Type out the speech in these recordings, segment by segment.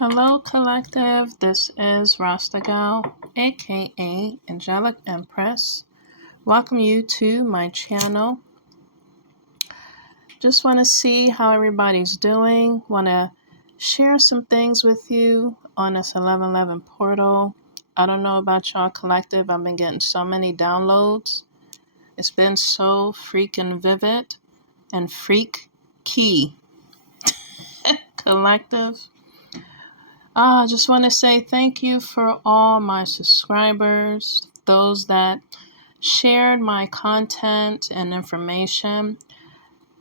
Hello, collective. This is Rasta Gal, aka Angelic Empress. Welcome you to my channel. Just want to see how everybody's doing. Want to share some things with you on this 1111 portal. I don't know about y'all, collective. I've been getting so many downloads. It's been so freaking vivid and freak key, collective. I just want to say thank you for all my subscribers, those that shared my content and information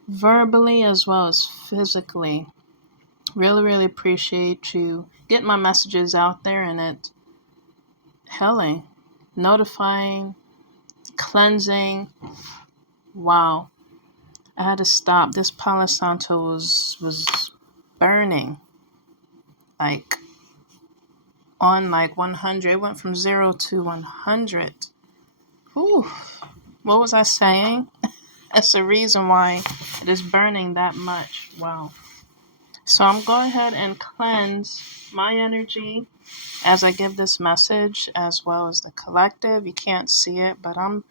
verbally as well as physically. Really appreciate you getting my messages out there and it healing, notifying, cleansing. Wow. I had to stop. This Palo Santo was burning like on like 100. It went from 0 to 100. Whew. What was I saying? That's the reason why it is burning that much. Wow. So I'm going ahead and cleanse my energy as I give this message, as well as the collective. You can't see it, but I'm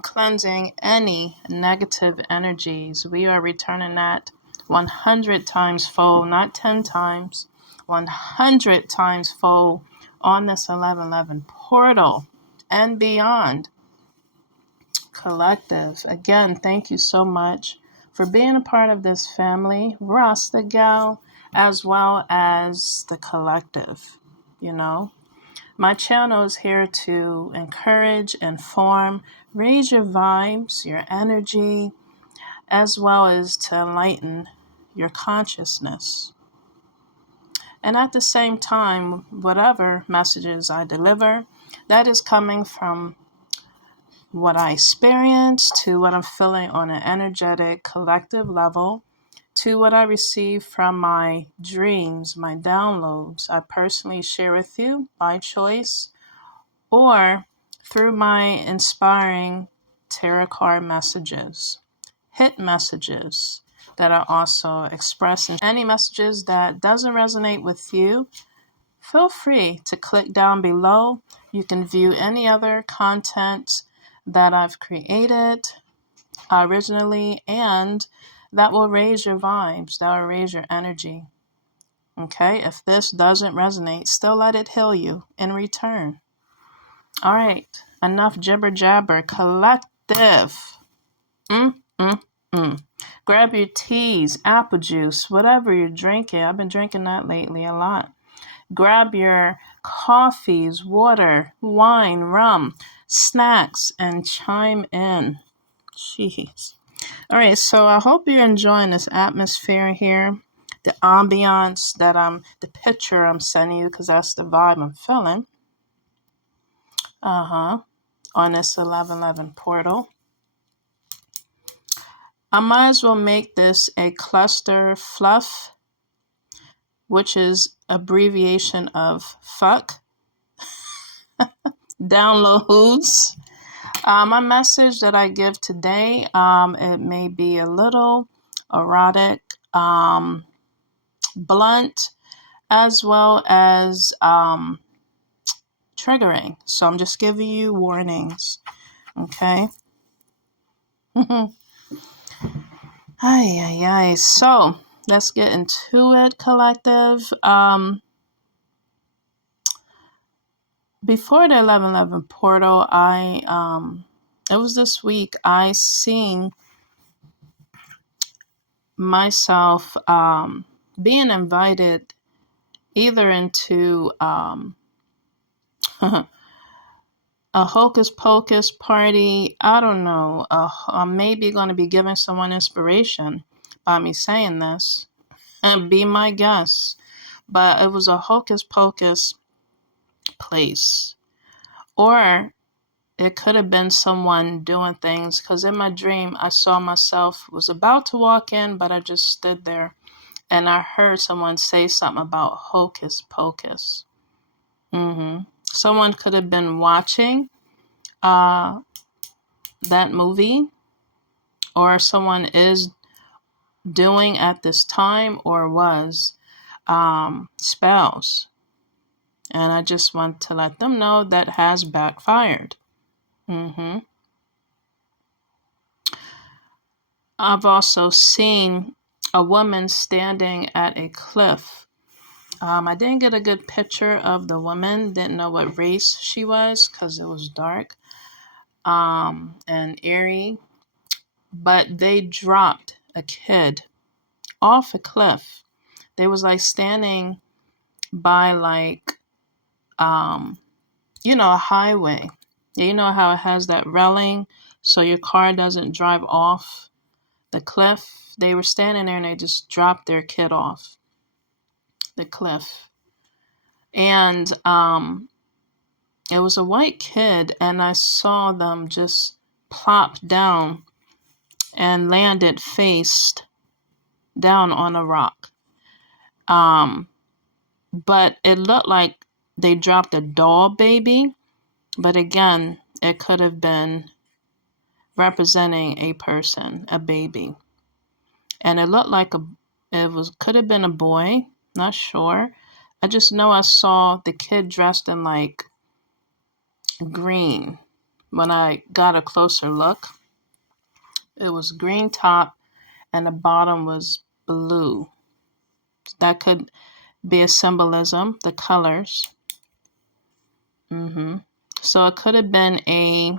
cleansing any negative energies. We are returning that 100 times fold, not 10 times, 100 times fold on this 1111 portal and beyond. Collective, again, thank you so much for being a part of this family, Rasta Gal, as well as the collective. My channel is here to encourage, inform, raise your vibes, your energy, as well as to enlighten your consciousness. And at the same time, whatever messages I deliver, that is coming from what I experience to what I'm feeling on an energetic, collective level, to what I receive from my dreams, my downloads I personally share with you by choice, or through my inspiring tarot card messages, hit messages that are also expressed. And any messages that doesn't resonate with you, feel free to click down below. You can view any other content that I've created originally, and that will raise your vibes, that will raise your energy. Okay, if this doesn't resonate, still let it heal you in return. All right, enough jibber jabber. Collective. Grab your teas, apple juice, whatever you're drinking. I've been drinking that lately a lot. Grab your coffees, water, wine, rum, snacks, and chime in. Jeez. All right, so I hope you're enjoying this atmosphere here, the ambiance the picture I'm sending you, because that's the vibe I'm feeling. On this 1111 portal. I might as well make this a cluster fluff, which is abbreviation of fuck. Downloads. My message that I give today, it may be a little erotic, blunt, as well as triggering. So I'm just giving you warnings. Okay. Ay. So let's get into it, collective. Before the 1111 portal, it was this week, I seen myself being invited either into a hocus pocus party. I don't know. I'm maybe going to be giving someone inspiration by me saying this, and be my guest. But it was a hocus pocus place. Or it could have been someone doing things, because in my dream, I saw myself, was about to walk in, but I just stood there. And I heard someone say something about hocus pocus. Someone could have been watching that movie, or someone is doing at this time, or was. spells. And I just want to let them know that has backfired. I've also seen a woman standing at a cliff. I didn't get a good picture of the woman, didn't know what race she was because it was dark and eerie. But they dropped a kid off a cliff. They was like standing by like, a highway. You know how it has that railing so your car doesn't drive off the cliff? They were standing there and they just dropped their kid off the cliff. And it was a white kid, and I saw them just plop down and landed face down on a rock. But it looked like they dropped a doll baby, but again, it could have been representing a person, a baby. And it looked like could have been a boy, not sure. I just know I saw the kid dressed in like green. When I got a closer look, it was green top and the bottom was blue. That could be a symbolism, the colors. So it could have been I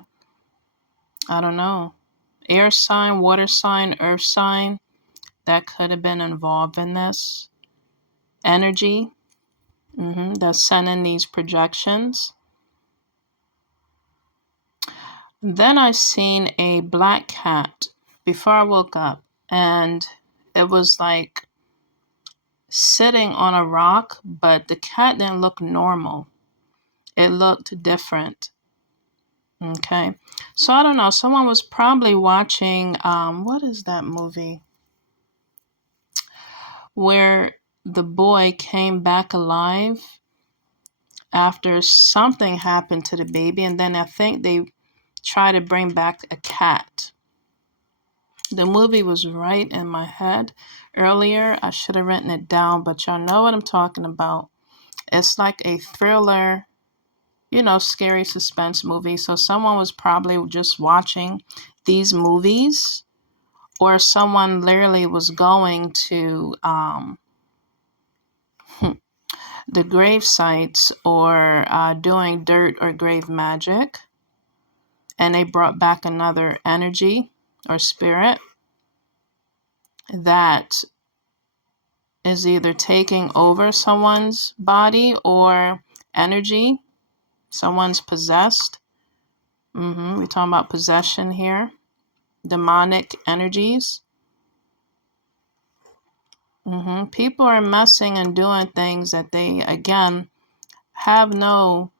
don't know, air sign, water sign, earth sign that could have been involved in this energy that's sending these projections. Then I seen a black cat before I woke up, and it was like sitting on a rock, but the cat didn't look normal. It looked different. Okay. So I don't know. Someone was probably watching, what is that movie? Where the boy came back alive after something happened to the baby, and then I think they tried to bring back a cat. The movie was right in my head earlier. I should have written it down, but y'all know what I'm talking about. It's like a thriller, scary suspense movie. So someone was probably just watching these movies, or someone literally was going to the grave sites or doing dirt or grave magic, and they brought back another energy or spirit that is either taking over someone's body or energy. Someone's possessed. We're talking about possession here. Demonic energies. People are messing and doing things that they, again, have no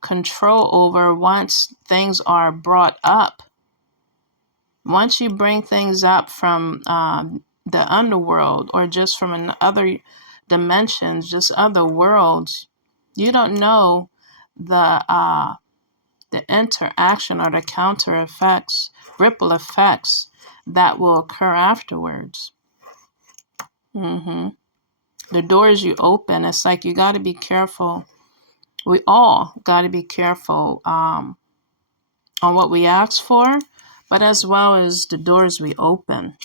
control over once things are brought up. Once you bring things up from the underworld or just from other dimensions, just other worlds, you don't know the interaction or the counter effects, ripple effects that will occur afterwards. The doors you open, it's like you got to be careful. We all got to be careful on what we ask for, but as well as the doors we open.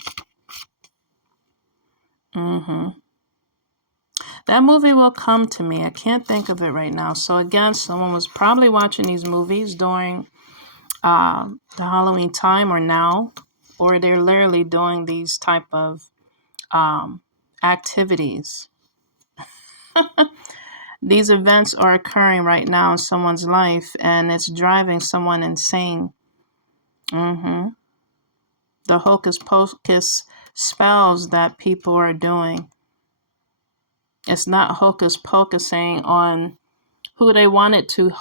That movie will come to me. I can't think of it right now. So again, someone was probably watching these movies during the Halloween time or now, or they're literally doing these type of activities. These events are occurring right now in someone's life, and it's driving someone insane. The hocus pocus spells that people are doing. It's not hocus pocusing on who they want it to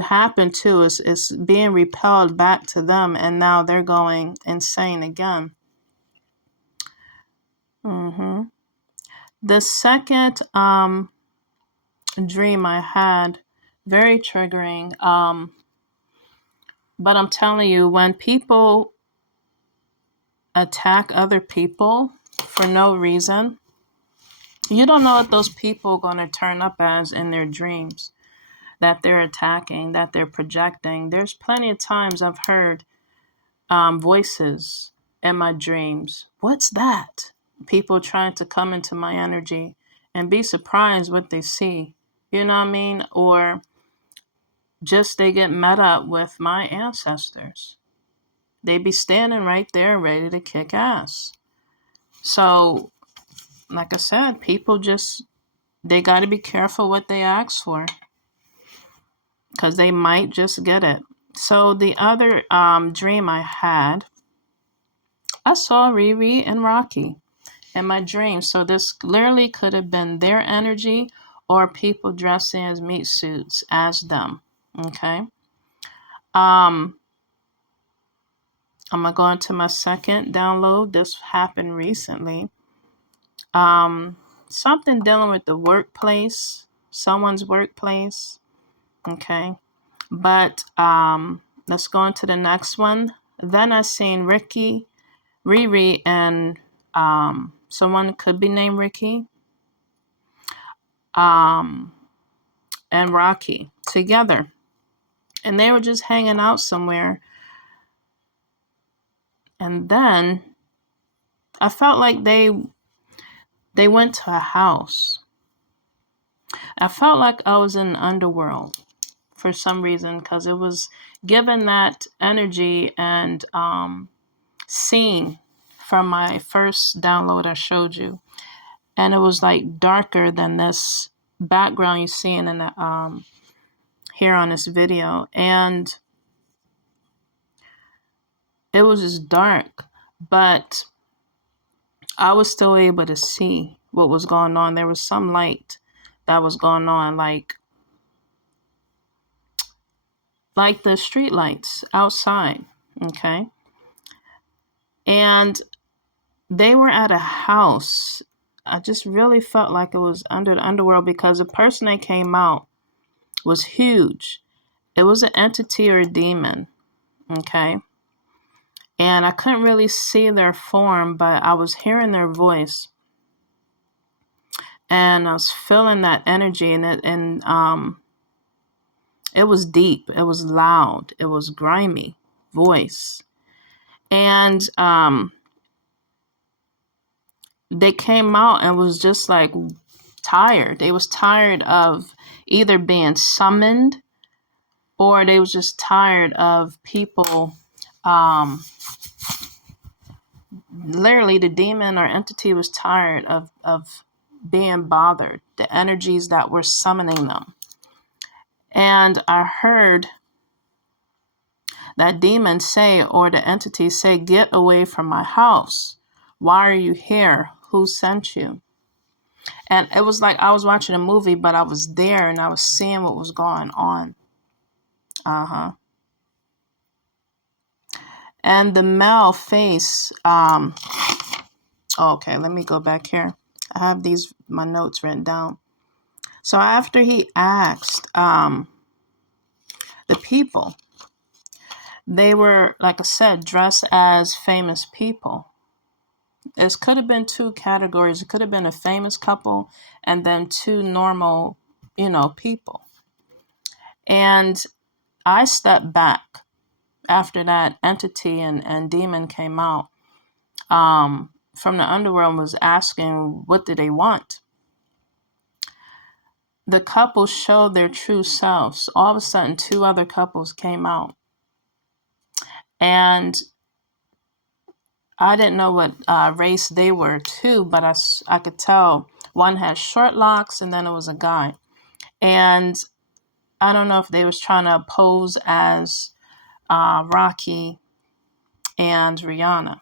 happen to. It's being repelled back to them, and now they're going insane again. The second dream I had, very triggering, but I'm telling you, when people attack other people for no reason, You don't know what those people are going to turn up as in their dreams, that they're attacking, that they're projecting. There's plenty of times I've heard voices in my dreams. What's that? People trying to come into my energy and be surprised what they see. You know what I mean? Or just they get met up with my ancestors. They be standing right there ready to kick ass. So, like I said, people just, they got to be careful what they ask for because they might just get it. So the other dream I had, I saw Riri and Rocky in my dream. So this literally could have been their energy or people dressing as meat suits as them. Okay. I'm gonna go into my second download. This happened recently. Something dealing with the workplace, someone's workplace. Okay. But let's go into the next one. Then I seen Riri, and someone could be named Ricky, and Rocky together. And they were just hanging out somewhere. And then I felt like they went to a house. I felt like I was in the underworld for some reason because it was given that energy and scene from my first download I showed you. And it was like darker than this background you're seeing in the here on this video. And it was just dark, but I was still able to see what was going on. There was some light that was going on, like the street lights outside. Okay. And they were at a house. I just really felt like it was under the underworld because the person that came out was huge. It was an entity or a demon. Okay. And I couldn't really see their form, but I was hearing their voice. And I was feeling that energy, and it was deep, it was loud, it was grimy voice. And they came out and was just like tired. They was tired of either being summoned or they was just tired of people literally the demon or entity was tired of being bothered, the energies that were summoning them. And I heard that demon say, or the entity say, "Get away from my house. Why are you here? Who sent you?" And it was like I was watching a movie, but I was there and I was seeing what was going on. And the male face, okay, let me go back here. I have my notes written down. So after he asked the people, they were, like I said, dressed as famous people. It could have been two categories. It could have been a famous couple and then two normal, people. And I stepped back after that entity and demon came out from the underworld, was asking, what did they want? The couple showed their true selves. All of a sudden, two other couples came out. And I didn't know what race they were too, but I could tell one had short locks and then it was a guy. And I don't know if they was trying to pose as Rocky and Rihanna.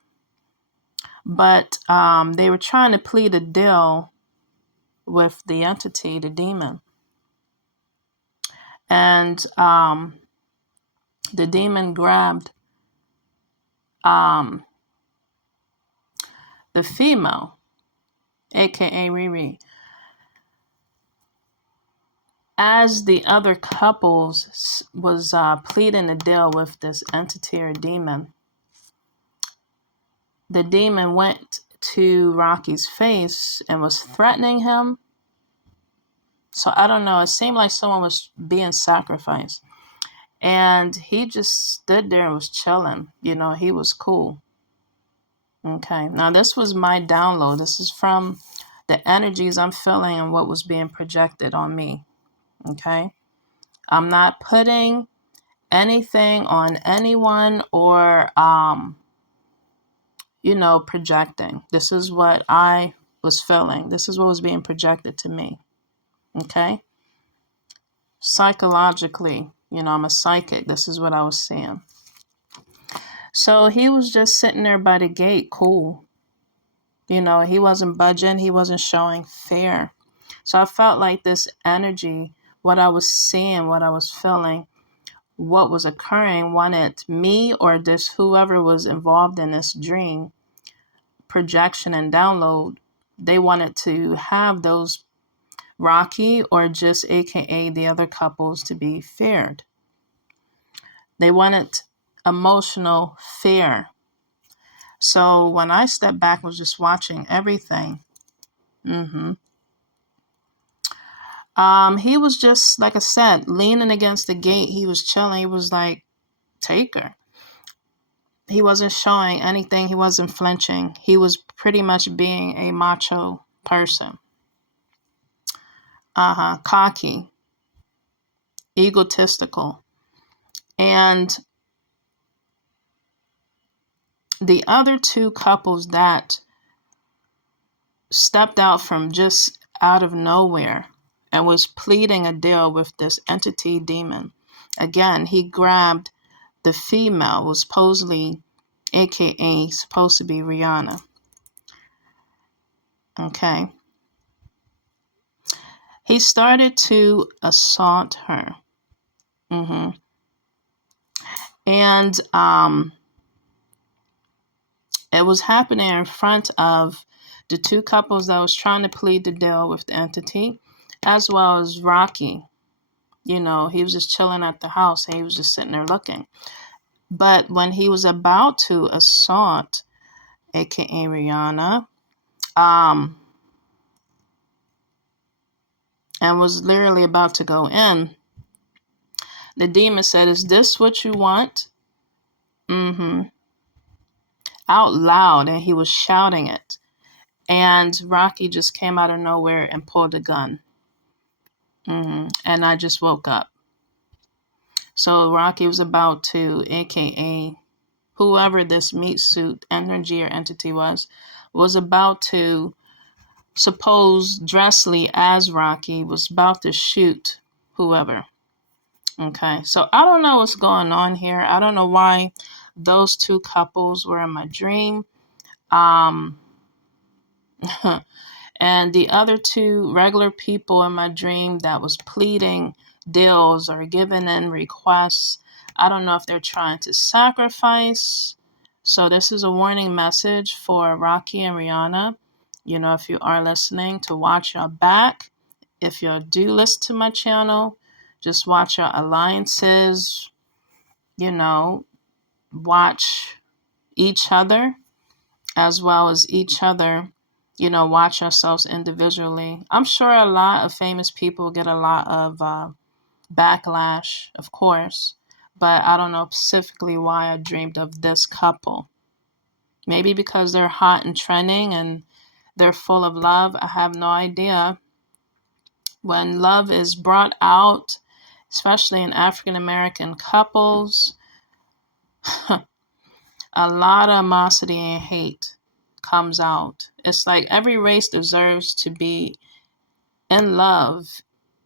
But they were trying to plead a deal with the entity, the demon. And the demon grabbed the female, aka Riri, as the other couples was pleading a deal with this entity or demon. The demon went to Rocky's face and was threatening him. So I don't know. It seemed like someone was being sacrificed. And he just stood there and was chilling. You know, he was cool. Okay. Now, this was my download. This is from the energies I'm feeling and what was being projected on me. Okay. I'm not putting anything on anyone or, projecting. This is what I was feeling. This is what was being projected to me. Okay. Psychologically, I'm a psychic. This is what I was seeing. So he was just sitting there by the gate, cool. He wasn't budging. He wasn't showing fear. So I felt like this energy, what I was seeing, what I was feeling, what was occurring, wanted me or this whoever was involved in this dream, projection and download, they wanted to have those Rocky or just AKA the other couples to be feared. They wanted emotional fear. So when I stepped back and was just watching everything, he was just, like I said, leaning against the gate. He was chilling. He was like, take her. He wasn't showing anything. He wasn't flinching. He was pretty much being a macho person. Cocky, egotistical. And the other two couples that stepped out from just out of nowhere and was pleading a deal with this entity demon. Again, he grabbed the female, was supposedly, AKA, supposed to be Rihanna. Okay. He started to assault her. And it was happening in front of the two couples that was trying to plead the deal with the entity, as well as Rocky. He was just chilling at the house and he was just sitting there looking. But when he was about to assault, aka Rihanna, and was literally about to go in, the demon said, "Is this what you want?" Out loud, and he was shouting it. And Rocky just came out of nowhere and pulled a gun. And I just woke up. So Rocky was about to, AKA whoever this meat suit energy or entity was about to, suppose Dressley as Rocky, was about to shoot whoever. Okay, so I don't know what's going on here. I don't know why those two couples were in my dream. And the other two regular people in my dream that was pleading deals or giving in requests, I don't know if they're trying to sacrifice. So this is a warning message for Rocky and Rihanna. If you are listening, to watch your back. If you do listen to my channel, just watch your alliances, watch each other as well as each other, watch yourselves individually. I'm sure a lot of famous people get a lot of backlash, of course, but I don't know specifically why I dreamed of this couple. Maybe because they're hot and trending and they're full of love. I have no idea. When love is brought out, especially in African American couples, a lot of animosity and hate comes out. It's like every race deserves to be in love,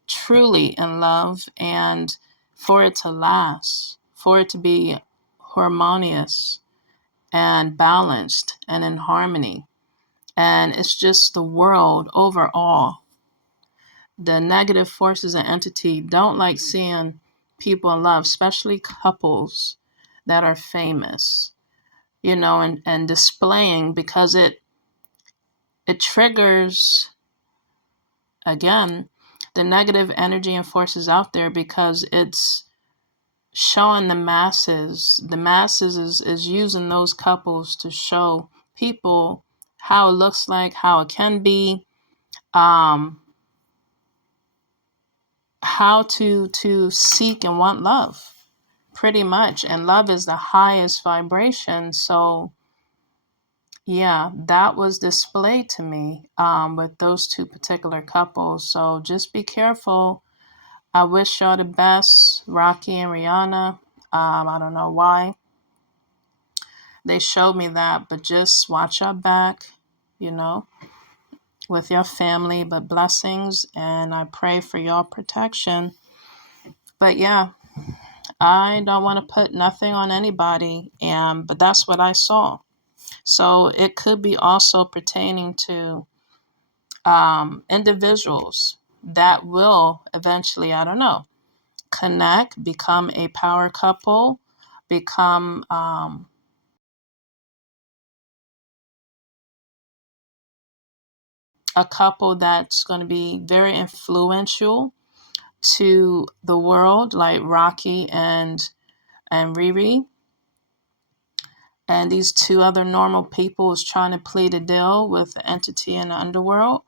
truly in love, and for it to last, for it to be harmonious and balanced and in harmony. And it's just the world overall. The negative forces and entity don't like seeing people in love, especially couples that are famous, and displaying, because it triggers, again, the negative energy and forces out there, because it's showing the masses. The masses is using those couples to show people how it looks like, how it can be, um, how to seek and want love, pretty much. And love is the highest vibration. So yeah, that was displayed to me with those two particular couples. So just be careful. I wish y'all the best, Rocky and Rihanna. I don't know why they showed me that, but just watch your back, you know, with your family. But blessings, and I pray for your protection. But yeah, I don't want to put nothing on anybody, but that's what I saw. So it could be also pertaining to individuals that will eventually, I don't know, connect, become a power couple, become a couple that's going to be very influential to the world, like Rocky and Riri. And these two other normal people is trying to plead a deal with the entity in the underworld.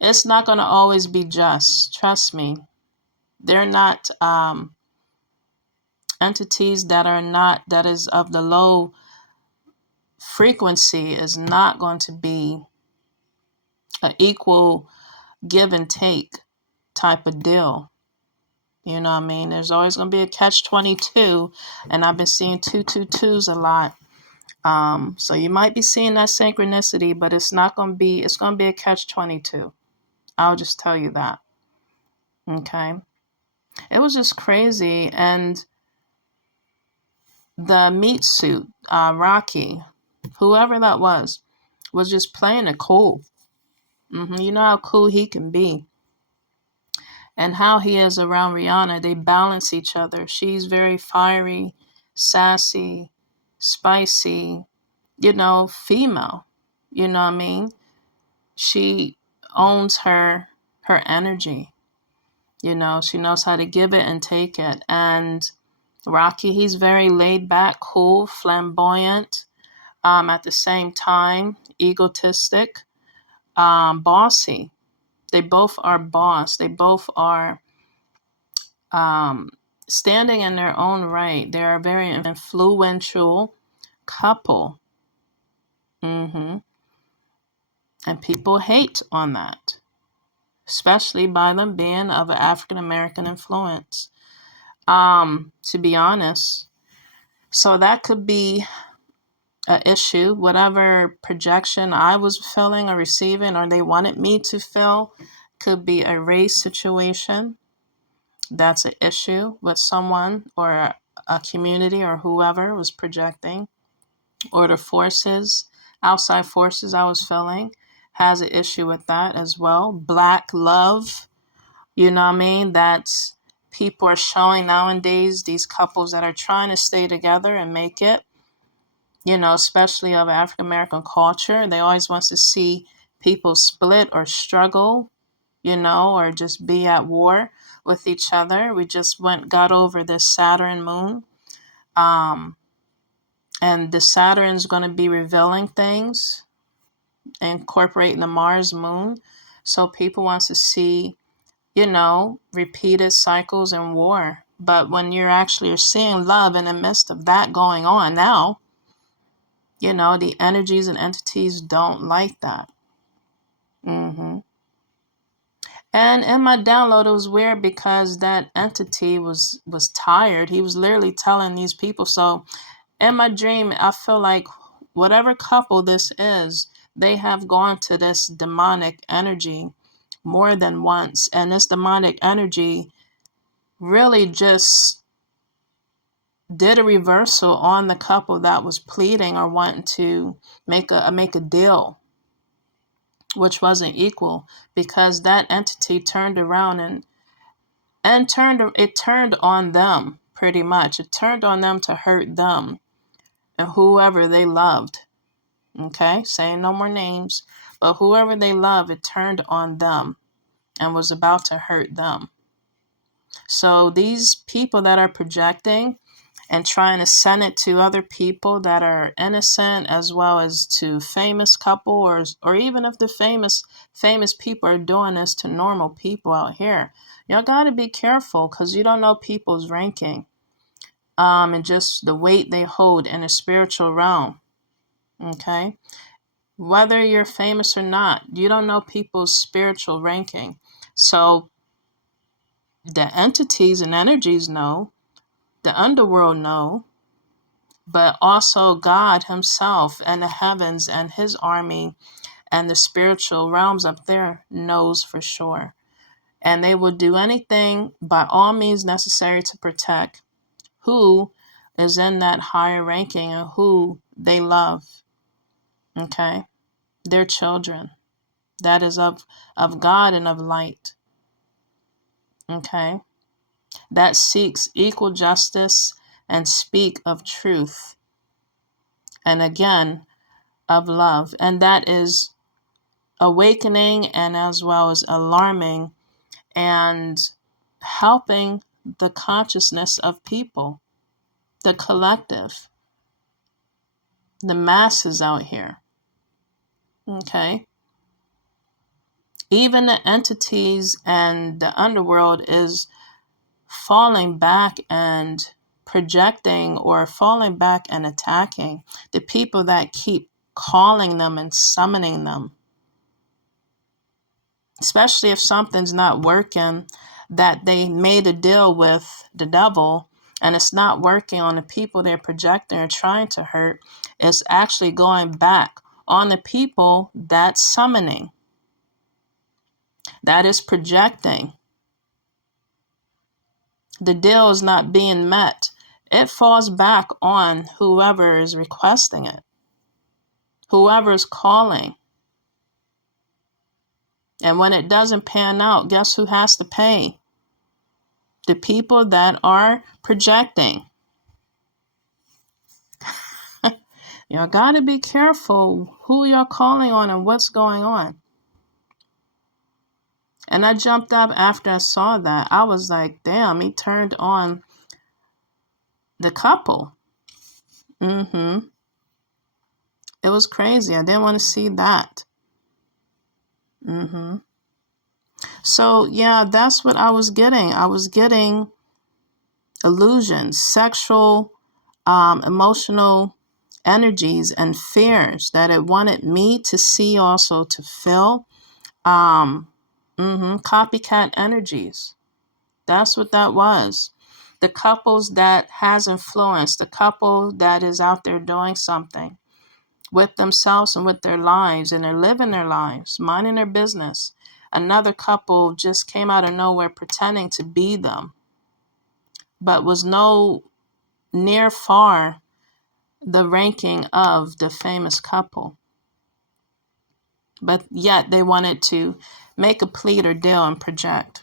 It's not going to always be just. Trust me. They're not entities that is of the low frequency, is not going to be an equal give and take type of deal. You know what I mean? There's always going to be a catch-22, and I've been seeing 222s a lot. So you might be seeing that synchronicity, but it's not going to be, it's going to be a catch-22. I'll just tell you that. Okay. It was just crazy. And the meat suit, Rocky, whoever that was just playing it cool. You know how cool he can be. And how he is around Rihanna, they balance each other. She's very fiery, sassy, spicy, you know, female. You know what I mean? She owns her energy. You know, she knows how to give it and take it. And Rocky, he's very laid back, cool, flamboyant, at the same time, egotistic, bossy. They both are boss. They both are um, standing in their own right. They're a very influential couple. And people hate on that, especially by them being of an African American influence, to be honest. So that could be an issue. Whatever projection I was feeling or receiving, or they wanted me to feel, could be a race situation. That's an issue with someone or a community or whoever was projecting, or the forces, outside forces I was feeling, has an issue with that as well. Black love, you know what I mean? That's people are showing nowadays, these couples that are trying to stay together and make it, you know, especially of African American culture. They always want to see people split or struggle, you know, or just be at war with each other. We just got over this Saturn moon. And the Saturn's going to be revealing things, incorporating the Mars moon. So people want to see, you know, repeated cycles and war. But when you're actually seeing love in the midst of that going on now, you know, the energies and entities don't like that. And in my download, it was weird because that entity was tired. He was literally telling these people. So in my dream, I feel like whatever couple this is, they have gone to this demonic energy more than once. And this demonic energy really just did a reversal on the couple that was pleading or wanting to make a deal, which wasn't equal, because that entity turned around and turned on them. Pretty much it turned on them to hurt them and whoever they loved. Okay, saying no more names, but whoever they love, it turned on them and was about to hurt them. So these people that are projecting, and trying to send it to other people that are innocent, as well as to famous couple, or even if the famous people are doing this to normal people out here. Y'all got to be careful, because you don't know people's ranking, and just the weight they hold in a spiritual realm. Okay, whether you're famous or not, you don't know people's spiritual ranking. So the entities and energies know, the underworld know, but also God himself and the heavens and his army and the spiritual realms up there knows for sure. And they will do anything by all means necessary to protect who is in that higher ranking and who they love. Okay? Their children. That is of God and of light. Okay? That seeks equal justice and speak of truth. And again, of love. And that is awakening and as well as alarming and helping the consciousness of people, the collective, the masses out here. Okay? Even the entities and the underworld is falling back and projecting, or falling back and attacking the people that keep calling them and summoning them. Especially if something's not working, that they made a deal with the devil and it's not working on the people they're projecting or trying to hurt. It's actually going back on the people that's summoning, that is projecting. The deal is not being met. It falls back on whoever is requesting it, whoever is calling. And when it doesn't pan out, guess who has to pay? The people that are projecting. Y'all got to be careful who you're calling on and what's going on. And I jumped up after I saw that. I was like, damn, he turned on the couple. It was crazy. I didn't want to see that. So, yeah, that's what I was getting. I was getting illusions, sexual, emotional energies and fears that it wanted me to see, also to feel. Copycat energies. That's what that was. The couples that has influence, the couple that is out there doing something with themselves and with their lives, and they're living their lives, minding their business. Another couple just came out of nowhere pretending to be them, but was no near far the ranking of the famous couple. But yet they wanted to make a plea or deal and project.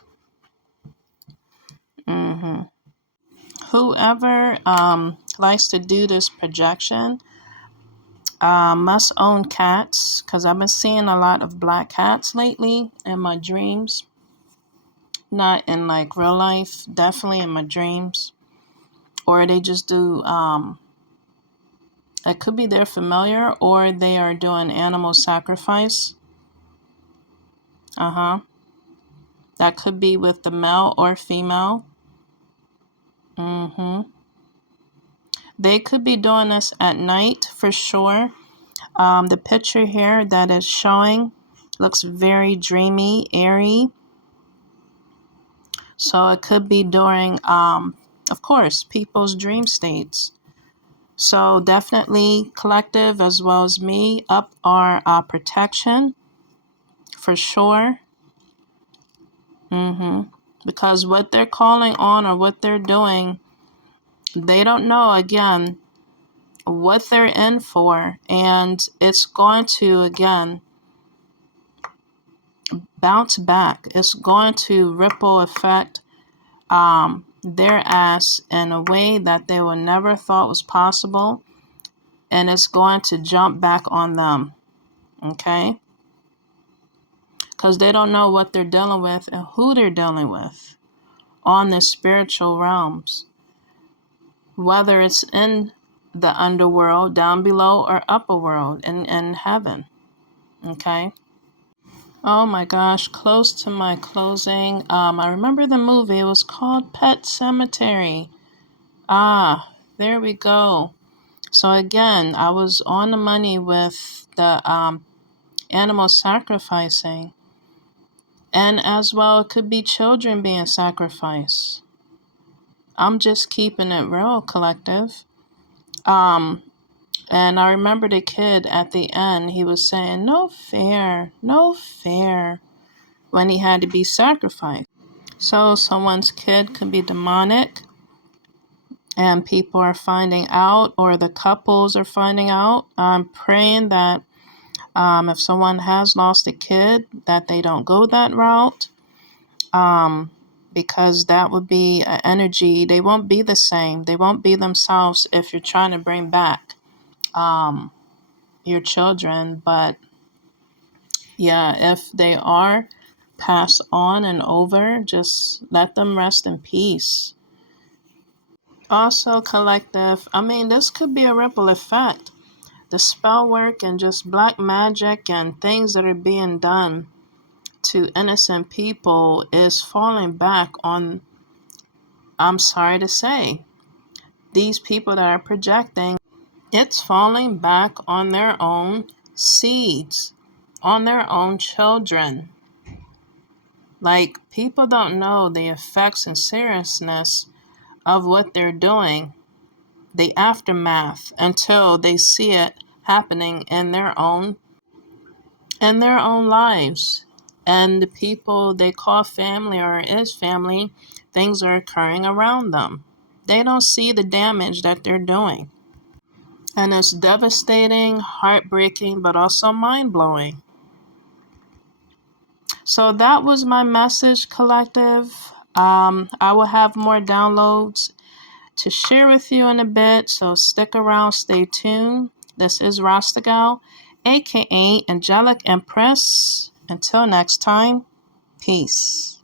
Whoever likes to do this projection must own cats, because I've been seeing a lot of black cats lately in my dreams. Not in like real life, definitely in my dreams. Or they just do, it could be they're familiar, or they are doing animal sacrifice. That could be with the male or female. They could be doing this at night for sure. The picture here that is showing looks very dreamy, airy. So it could be during, of course, people's dream states. So definitely collective, as well as me, up our protection for sure. Because what they're calling on or what they're doing, they don't know, again, what they're in for. And it's going to, again, bounce back. It's going to ripple effect their ass in a way that they would never thought was possible. And it's going to jump back on them. Okay? Because they don't know what they're dealing with and who they're dealing with on the spiritual realms. whether it's in the underworld, down below, or upper world, in heaven. Okay? Oh my gosh, close to my closing. I remember the movie. It was called Pet Cemetery. Ah, there we go. So again, I was on the money with the animal sacrificing. And as well, it could be children being sacrificed. I'm just keeping it real, collective. And I remember the kid at the end, he was saying, no fair, no fair, when he had to be sacrificed. So someone's kid could be demonic, and people are finding out, or the couples are finding out. I'm praying that if someone has lost a kid, that they don't go that route, because that would be an energy. They won't be the same. They won't be themselves if you're trying to bring back your children. But yeah, if they are passed on and over, just let them rest in peace. Also, collective, I mean, this could be a ripple effect. The spell work and just black magic and things that are being done to innocent people is falling back on, I'm sorry to say, these people that are projecting. It's falling back on their own seeds, on their own children. Like, people don't know the effects and seriousness of what they're doing, the aftermath, until they see it happening in their own lives. And the people they call family or is family, things are occurring around them. They don't see the damage that they're doing. And it's devastating, heartbreaking, but also mind-blowing. So that was my message, collective. I will have more downloads to share with you in a bit, so stick around, stay tuned. This is Rasta Gal, aka Angelic Empress. Until next time, peace.